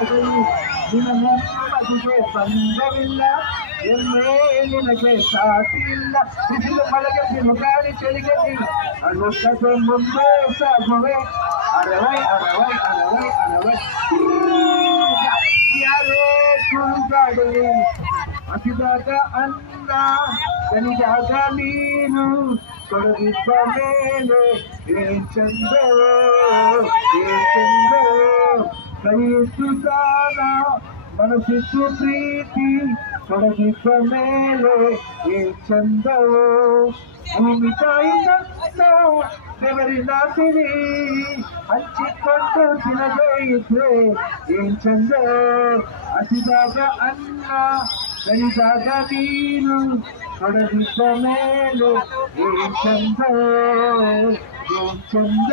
ನಿನ್ನ ನೆಮ್ಮದಿಗೆ ಬಂದವಿಲ್ಲ, ಎಲ್ಲೇ ನಿನಗೆ ಸಾಟಿ ಇಲ್ಲ. ಬಿಸಿಲು ಮಳೆಗೆ ಬಿರುಗಾಳಿ ಚಳಿಗೆ ನೀನು ಅಳುತ್ತದೆ ಮುಂದೆ ಸಾಗುವೆ. ಅರವೈ ಅರವೈ ಅರವೈ ಅರವೈ ಯಾರೇ ಕೂಗಾಡಲಿ, ಹಸಿದಾಗ ಅನ್ನ ದನಿದಾಗ ನೀನು ತೊಡಗಿದ್ದ ಮೇಲೆ ಏನ್ ಚಂದವೋ ಏನ್ ಚಂದವೋ. ಕೈಯಿಟ್ಟು ದಾನ ಮನಸ್ಸಿಟ್ಟು ಪ್ರೀತಿ ತೊಡಗಿದ್ದ ಮೇಲೆ ಏನ್ ಚಂದವೋ. ಭೂಮಿ ತಾಯಿನ ಬೆವರಿನ ತಿರಿ ಹಂಚಿಕೊಂಡು ತಿನ್ನದೇ ಇದ್ರೆ ಏನ್ ಚಂದ. ಹಸಿದಾಗ ಅನ್ನ ದಣಿದಾಗ ನೀನು ತೊಡಗಿದ್ದ ಮೇಲೆ ಏನ್ ಚಂದ ಏನ್ ಚಂದ.